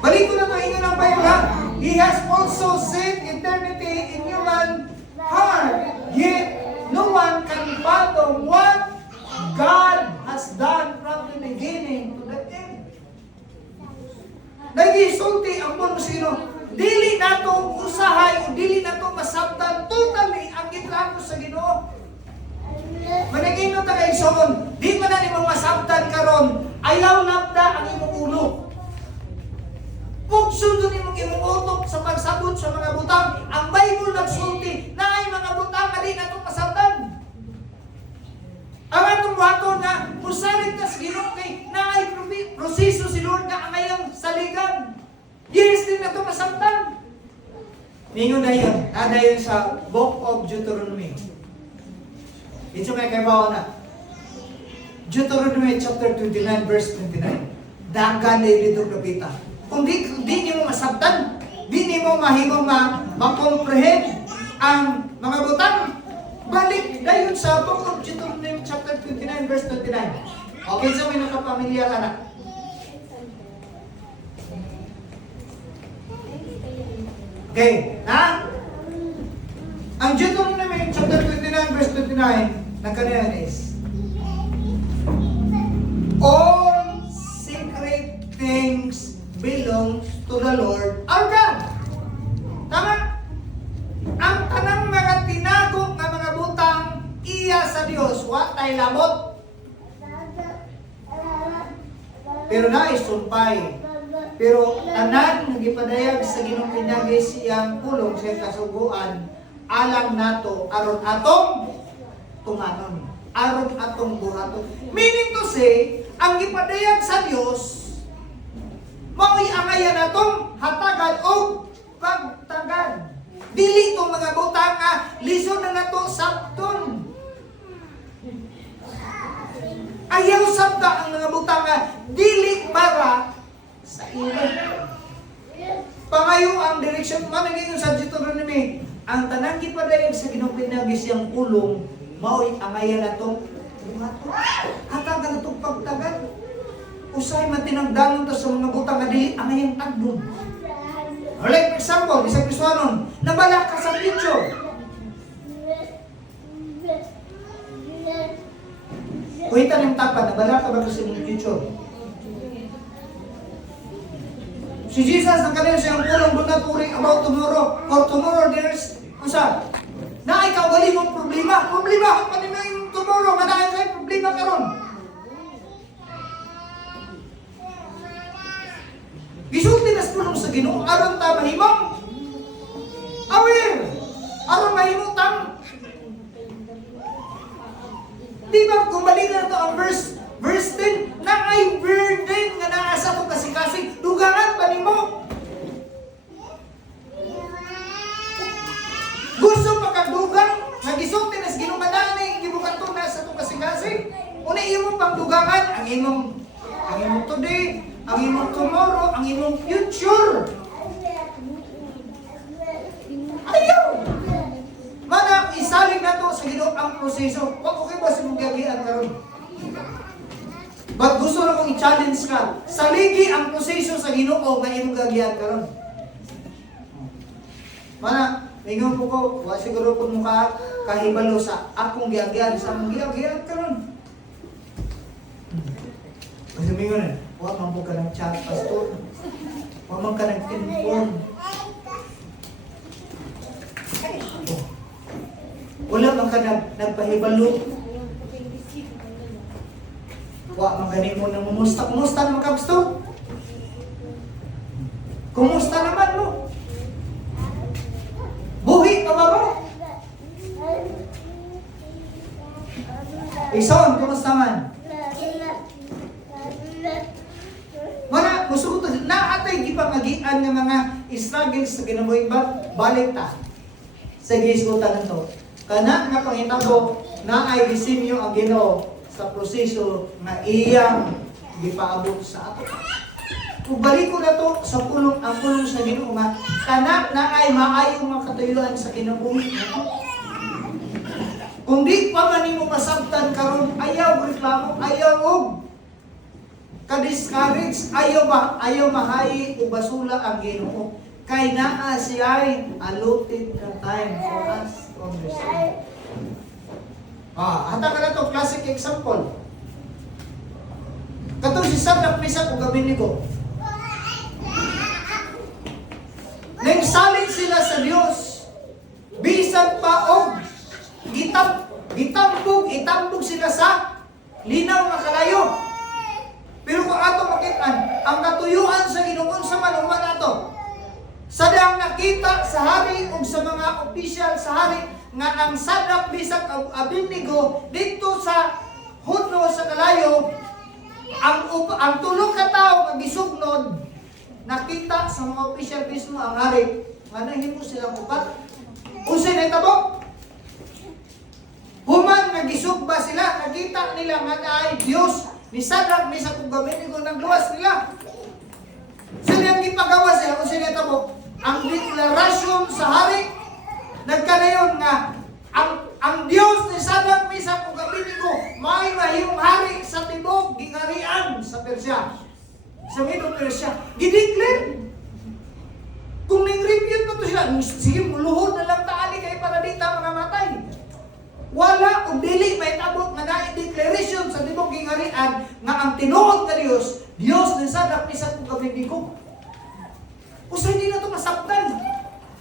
Balik ko na ito, ingon ang Bible ha. He has also set eternity in human heart, yet no one can fathom what God has done from the beginning to the end. Nagisulti ang buong sino. Dili nato usahay o dili nato masabtan totally ang gitrano sa Ginoo. Managino ta kay Son, di man na nimo masabtan sundon imong imuutok sa pagsabot sa mga butang. Ang Bible nagsulti na ay mga butang na di nato masabtan. Ang atong buhaton na musalit na sa Ginoo kay na ay proseso si Lord nga amayang saligan. Yes din nato masabtan. Ningon dayon sa Book of Deuteronomy. Ito may kaybawa na. Deuteronomy chapter 29 verse 29. Dagan na dito kapita. Kung di niyo masabtan, di niyo mahimong ma-comprehend ang mga butang, balik dayon sa Book of Deuteronomy chapter 29 verse 29. Okay, so may nakapamilya ka na. Okay, ha? Ang Deuteronomy chapter 29 verse 29 na kanina is all secret things belongs to the Lord our God. Tama? Ang tanang mga tinago nga mga butang iya sa Dios wa tay labot. Pero naisumpay. Pero tanan nga gipadayag sa Ginoong pinagi siyang pulong sa kasuguan alang nato aron atong tumanon, aron atong buhaton. Meaning to say, ang gipadayag sa Dios mao'y angayan atong hatagan o pagtagan. Dili itong mga butang nga lisod na nato sabton. Ayaw sabta ang mga butang nga dili para sa ilo. Pangayo ang direksyon managing sa Deuteronomy, ang tanang gipadayag sa Ginoong pinagi siyang pulong mao'y angayan atong buhaton. Hatagan atong pagtagan. Usay man tinagdanon ta sa mga butang nga dili angayan tagdon. Like for example, isang Kristiyanon, nabala ka sa picture. Kuwita ng tapat, nabala ka ba sa imong picture? Si Jesus ang kanina siyang pulong do not worry about tomorrow, for tomorrow there's usa. Na ikaw wali mong problema. Problema pa nimo yung tomorrow, nga na kay problema karon. Gisulti na pulong sa Ginoo aron ta mahimong aware. Aron mahimong tam. Di ba kung balikan to ang verse 10, na ay burden nga naa sa akong kasing-kasing, dugangan pa nimo. Gusto pa kang dugang, nagisulti na sa Ginoo madaan na yung gibukan to na sa akong kasing-kasing. Una imong pang dugangan, ang imong today, ang imong tomorrow, ang imong future. Ayaw! Mana, isalig na to sa Ginoo ang proseso. Wag okay ba sa mong gagian karon? But gusto na kong i-challenge ka. Saligi ang proseso sa Ginoo nga imong gagian karon. Mana, ingon ko wa siguro pud mo ka kahibalo sa akong giagian sa among giagian karon. Kasi mingon wa man po ka ng chat pastor. Wa man ka nag-inform. Wala man ka nagpahibalo. Wa man gani mo nang kumusta naman ka pastor? Kumusta naman mo? Buhi ka ba mo? Ison, kumusta man? Wala, gusto ko to, naatay gipangagian ng mga struggles sa kinabuhi ba? Balik ta. Sa gisgutan nito. Kana nga pangitabo na ay disenyo ang Ginoo sa proseso nga iyang gipaabot sa ato. Kung balik ko na to sa pulong ang pulong sa Ginoo nga kana na ay maayong makatuyuan sa kinabuhi nato. Kung di pa man nimo masabtan karon, ayaw reklamo, ayaw og ka-discourage, ayaw mahayi o basula ang Ginoo. Kay naa siya ay allotted na time for us to understand. Hata ka na to, classic example. Katong si Sadrach, Mesach ug Abednego. Nagsalig sila sa Dios. Bisag pa og itambog sila sa linaw nga kalayo. Pero kung ato makitaan, ang natuyuan sa Ginoo sa manuman nato, nakita sa hari ug sa mga opisyal sa hari nga ang Sadrach, Mesach ug Abednego dito sa hudno sa kalayo, ang tulo ka tawo nga gisugnod nakita sa mga opisyal mismo ang hari nga nahimo silang upat. Unsay nahitabo? Human nagisugba sila, nakita nila nga ay Dios ni Sadrach, Mesach ug Abednego nagluwas nila. Sila ang gipagawa sila kung sila tabo. Ang deklarasyon sa hari nagkanayon nga ang Dios ni Sadrach, Mesach ug Abednego may mahimong hari sa tibok gingarian sa Persya. Sa Medong Persya, gideclare. Kung ning-review pa to sila, sige muluhod na lang taali kay para di ta makamatay. Wala kung dili may tabot nga na declaration sa tibok gingarian nga ang tinuod nga Dios, Dios ni Sadrach, Mesach ug Abednego. Usay di na to masabtan.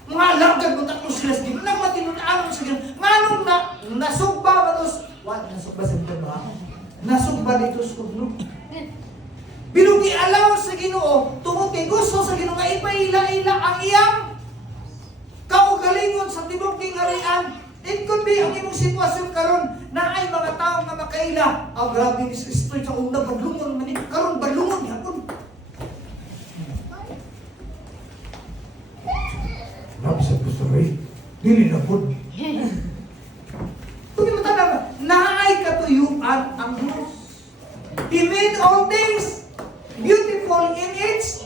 Mga langgag mo takong sila sa Ginoo, nagmatinunan sa Ginoo. Nganong nasugba ba tos? What? Nasugba sa Ginoo ba? Nasugba dito sa Ginoo. Binugi alaw sa Ginoo, tungod kay gusto sa Ginoo nga ipaila-ila ang iyang kaugalingon sa tibok gingarian. It could be ang imong sitwasyon karon na ay mga tao nga makaila. Grabe ni Kristo sa una badlungon man karon badlungon gyapon. Grabe sa Kristo ray. Dili na pud. Kung mo tanong, naay katuyuan ang Dios. He made all things beautiful in its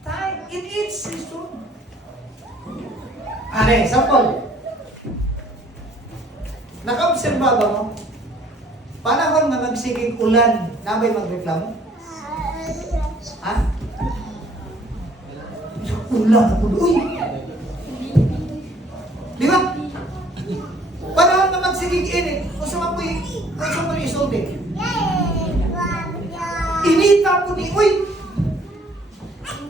time, in its season. Ane, sample. Naka-obserba ba mo? Panahon na magsigig ulan, nabay magreklamo? Ha? Ulan ako. Uy! Di ba? Panahon na magsigig init, kung sa mga isulti. Inita po ni, uy!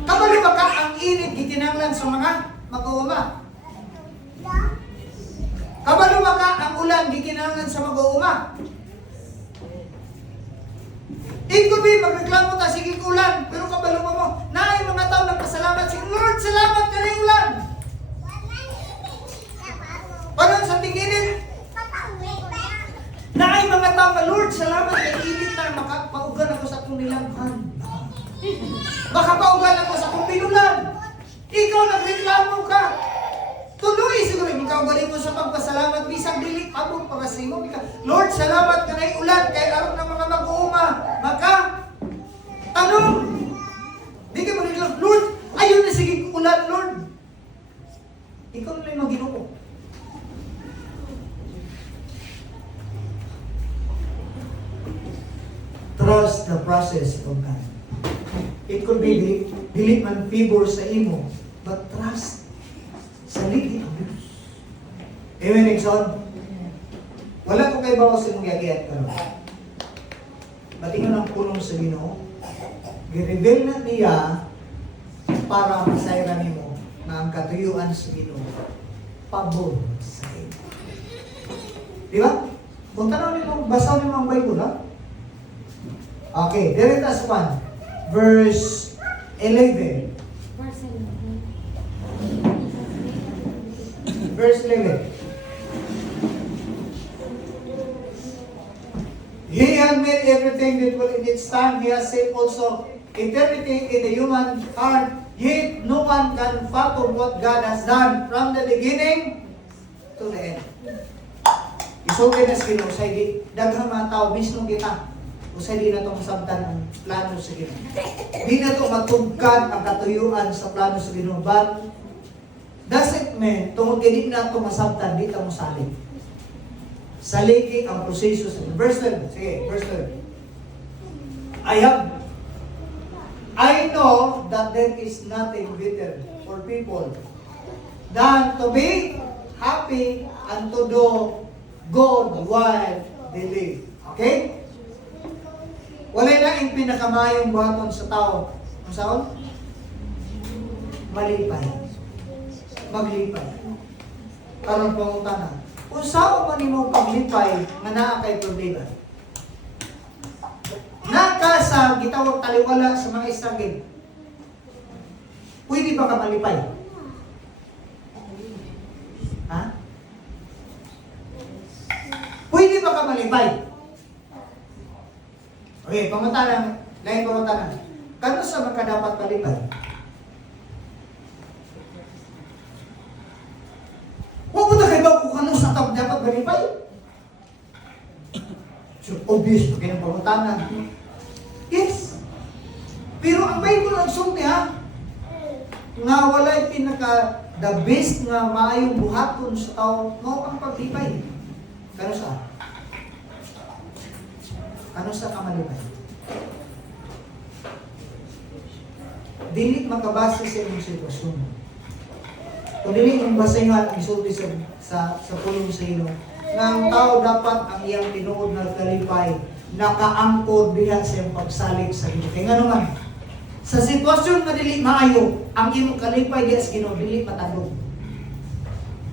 Kabalo ba ka ang init gitinanglan sa mga mag-uuma? Kabalo ba ka ang ulan gitinanglan sa mag-uuma? Ikaw ba magreklamo ta sige ulan, pero kabalo mo mo, naay mga tao nagpasalamat sige, Lord, salamat ka rin ulan. Paano sa tinginin? Naay mga tao nga, Lord, salamat kay init na makapaugan ako sa akong nilangkan. Makapaugan ako sa akong pinulan. Ikaw nagreklamo ka. Tuloy siguro, ikaw galing mo sa pagpasalamat, bisang dili, abong pagkasimo. Lord, salamat ka na ulan, kay aron ng mga mag-uuma. Maka, tanong, di ka mag-reklamo, Lord, ayun na sige ulan, Lord. Ikaw na lang mag-Ginoo. Trust the process of God. It could be dili man favor sa imo, but trust sa ligi ang Diyos. Amen, Exxon? Wala ko kayo bawas sa imong yagiat karon. Batingon ang pulong sa Ginoo. Gi-reveal na niya para masayran nimo na ang katuyuan sa Ginoo pabor sa imo. Di ba? Kung tanong nimo, basa nimo ang Bible, ha? Okay, there it is 1, verse 11. Verse 11. He had made everything that will in its time. He has set also eternity in the human heart. Yet no one can fathom what God has done from the beginning to the end. Isugay na sa Ginoo sa daghang mga tao mismo kita. Usay di na ito masabtan ang plano sa Ginoo. Di na ito matugkad ang katuyuan sa plano sa Ginoo. But does it mean, tungkol kaya di na ito masabtan, di ito masalig. Saligi ang proseso sa Ginoo. Verse 12. Sige, verse 12. I know that there is nothing better for people than to be happy and to do good while they live. Okay? Wala na yung pinakamayong buhaton sa tao. Ang saon? Malipay. Maglipay. Karon pangutana. Kung saan man imong paglipay, nga naa kay problema. Nakasa gitawag taliwala sa mga istagin. Pwede ba ka malipay? dili ba ka malipay? Okay, pangutanan, lain pangutanan. Kano sa mga dapat malipay? Huwag mo na kayo ba kung kano sa dapat malipay? So, obvious pa kayo ng pangutanan. Yes. Pero ang Bible nagsulti ha, nga walay pinaka the best nga maayong buhaton sa tao mo ang paglipay. Kano sa? Ano sa kamalipay? Dili makabase sa imong sitwasyon. Kung dili mong basayan ang isulti sa pulong sa ino, nga ang tao dapat ang iyang tinuod na kalipay nakaangkod diha sa iyang pagsalig sa Ginoo. Kaya nga naman, sa sitwasyon nga dili maayo, ang imong kalipay diha sa Ginoo dili matandog.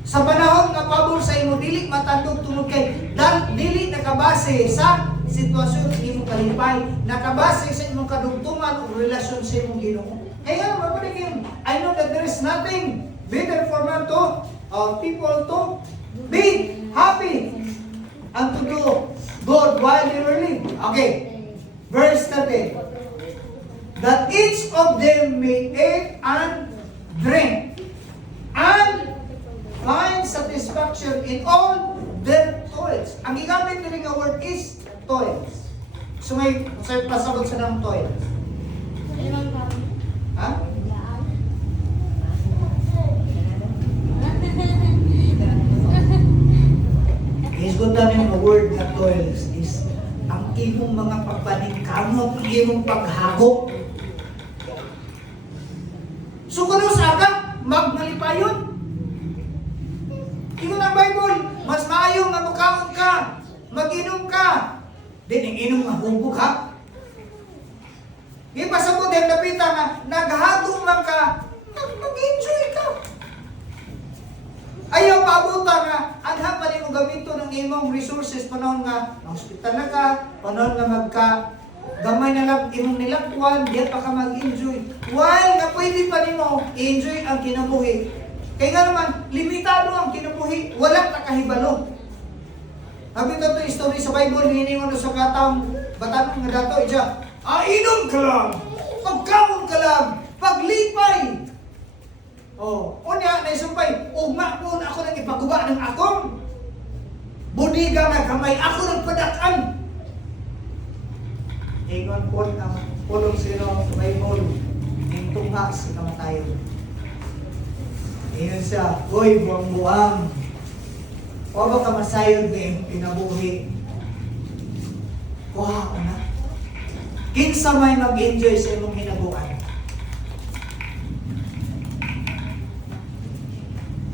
Sa panahon nga pabor sa imo dili matandog tungod kay dili nakabase sa sitwasyon sa imong kalipay, nakabase sa imong kadugtungan o relasyon sa imong Ginoo. Kaya mabalikin, I know that there is nothing better for man to people to be happy and to do good while they were living. Okay, verse 13. That each of them may eat and drink and find satisfaction in all their toils. Ang gigamit nila nga word is toils. So may pasabot sa ng toils. Ha? Isgutan yung word na toils is ang imong mga pagpaningkamot, ang imong paghagok. So kung sa ka, magnalipayon. Ingon ang Bible, mas maayo nga mukaon ka, mag-inom ka. Din ang inom nga hubog ha. Di pa sa budeng napita nga, naghagok man ka, mag-enjoy ka. Ayaw paabuta nga, anha pa rin mo gamito ng imong resources, panahon nga, na-hospital na ka, panahon nga gamay na lang imong nilakwan, diyan pa ka mag-enjoy. While nga pwede pa rin mo, enjoy ang kinabuhi. Kaya nga naman, limitado ang kinabuhi, walang nakahibalo. Sabi ito ito story sa Bible, hiningon sa katang batanong nga dato, inom ka lang, pagkaon ka lang, paglipay. Unya, naisumpay, ugma po na ako nang ipaguba ng akong budiga nga kamay, ako nang padakan. Ingon po ang pulong sino sa Bible, yung tungha sa kamatayon. Ingon siya, hoy, buwang-buwang, o ba ka masayod na yung pinabuhi? Kuha ko na. Kinsa may mag-enjoy sa imong hinabuan.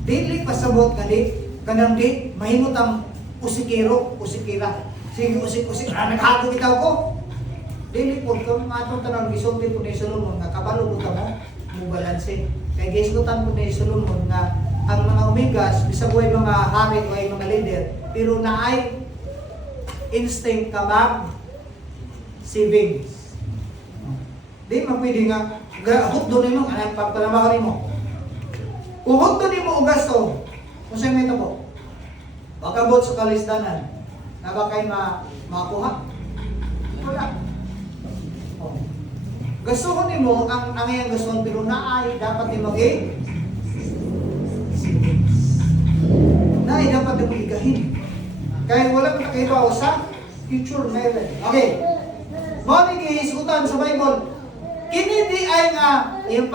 Dili pasabot nga di, kanang di, mahimot ang usikira. Sige, usik, naghago bitaw ko. Dili po, kung atong tanong, gisulti po ni Solomon, nga kabalo po ka mo balanse. Kaya gislutan po ni Solomon nga ang mga omegas, bisag way mga hari o mga leader, pero naay instinct ka savings. Di mapwede nga, hukdo nimo, anak pagpalamakan nimo. Kung hukdo nimo o gasto, kung sa'yo may tabo, pagkabot sa kalisdanan, na ba kayo makuha? Wala. Gastuhon nimo ang iyang gastuhon, pero naay dapat ni naay dapat ni magigahin. Kaya wala ka nakaibaw sa future meron. Okay. Mami gihisgutan sa Bible. Kini di ay nga yung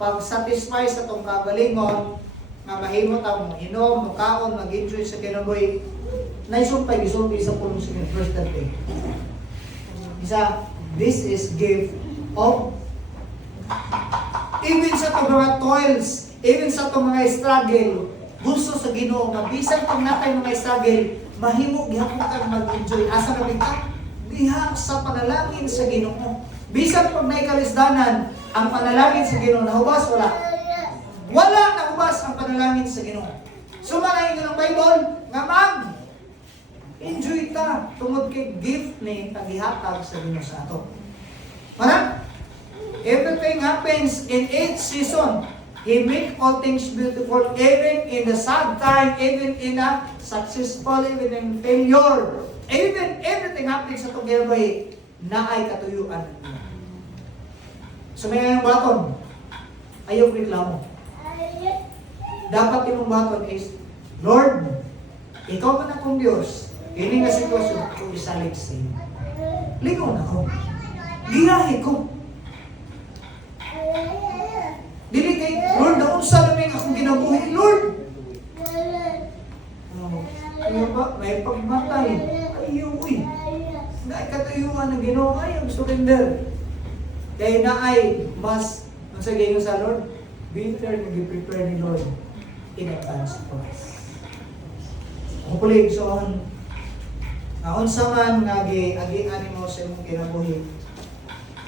pag-satisfy sa tong kagalingon nga mahimot ang inom, mukaon, mag-enjoy sa kinabuhi. Naisumpay gisulti sa pulong sa first day. Isa, this is gift of even sa itong mga toils, even sa itong mga struggle, gusto sa Ginoo nga bisan pag natay mga struggle, mahimo gihapon kang mag-enjoy. Asa na bitaw? Diha sa panalangin sa Ginoo. Bisan pag naikalisdanan, ang panalangin sa Ginoo nahubas wala. Wala nahubas ang panalangin sa Ginoo. Sumanahin ka ng Bible nga enjoy ta tungod kay gift ni tagihatag sa Ginoo sa ato. Para everything happens in its season. He make all things beautiful, even in the sad time, even in a successful, even in failure, even everything happening sa tugel bay, na ay katuyuan. So may ngayong baton, ayaw reklamo. Dapat yung baton is, Lord, ikaw man akong Diyos, ini nga sitwasyon ko isalig sa iyo. Ligaw na ko. Giyahe ko. Dili kay, Lord, naunsa namin akong ginabuhi, Lord. Ayaw ba? May pagmatay. Ayaw, uy. Naikatayuan na Ginoo, ayaw, surrender. Kaya na ay mas magsagay sa Lord, better nag-prepare ni Lord in advance for us. Hopefully, so on sa man agi-ani mo sa imong kinabuhi.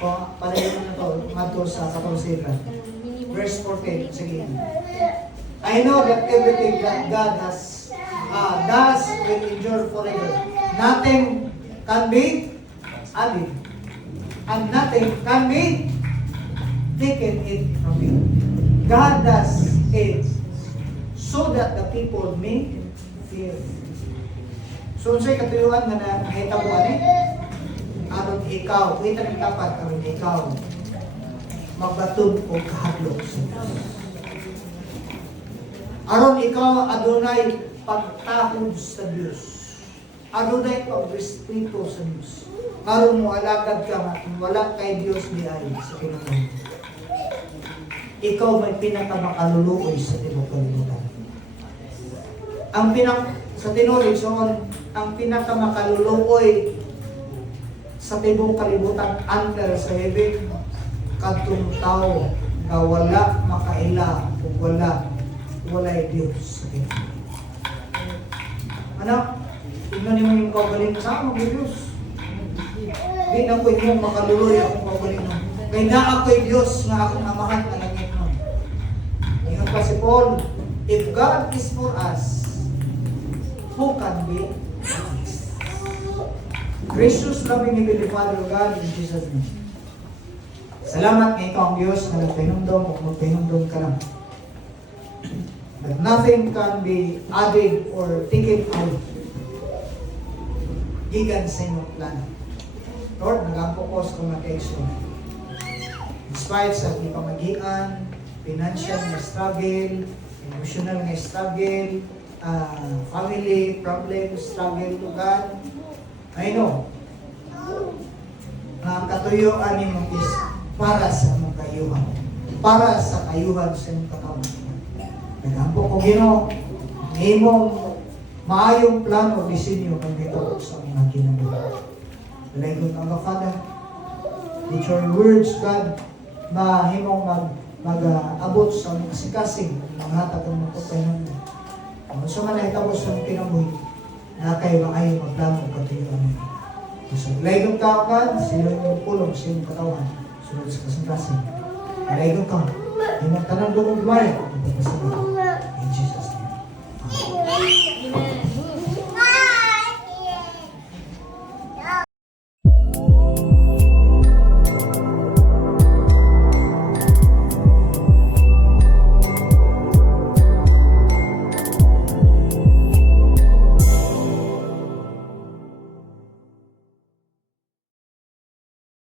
O padayon na to, madto sa 14 verse 14. Sige. I know that everything that God has does will endure forever. Nothing can be added, and nothing can be taken it from you. God does it so that the people may fear. So, unsay katuyuan nga nahitabuan aron ikaw, kita ng tapat aron ikaw magbatod o kahadlok sa Diyos. Aron ikaw adunay pagtahod sa Diyos. Adunay pagrespeto sa Diyos. Aron mo alagad ka nga wala kay Diyos di ay sa kinabuhi. Ikaw may pinakamakaluluoy sa tibok kalibutan. Sa tinulig, so ang pinakamakaluluoy sa tibok kalibutan under sa heaven, kadtong tao na wala makaila o walay Diyos sa kinabuhi. Anak, tingnan niyo yung kaugaling sa among Diyos. Di na ko yung makaluluoy akong kaugaling na. Kaya na ako'y Diyos nga akong amahan na langit mo. Ingat pa si Paul, if God is for us, who can be against? Gracious, loving, Heavenly Father God, in Jesus' name. Salamat nga ikaw ang Diyos na nagpinumdom o magpinumdom ka lang. That nothing can be added or taken out. Gigan sa inyong plano. Lord, nag-focus kung na-exo. Despite sa ating pamagian, financial na struggle, emotional na struggle, family problem, struggle to God, I know, ang katuyuan ni mo is para sa mong kayuhan. Para sa kayuhan sa mong katawan. Nagampo ko Ginoo, imong maayong plano, disenyo, kung dito sa mga ginagawa. Lagot ang Father, with your words, God, mahimong mag-abot sa mga kasikasing, maghatag ang mga pagkain mo. Kung sa man ay tapos ng kinabuhi, na kayo maayo magplano katuyuan mo. So, lagot ka, God, sila yung pulong, sila yung katawan, sunod sa kasikasing. Lagot ka, imong tanang dumong lumaya, ipagpasagot.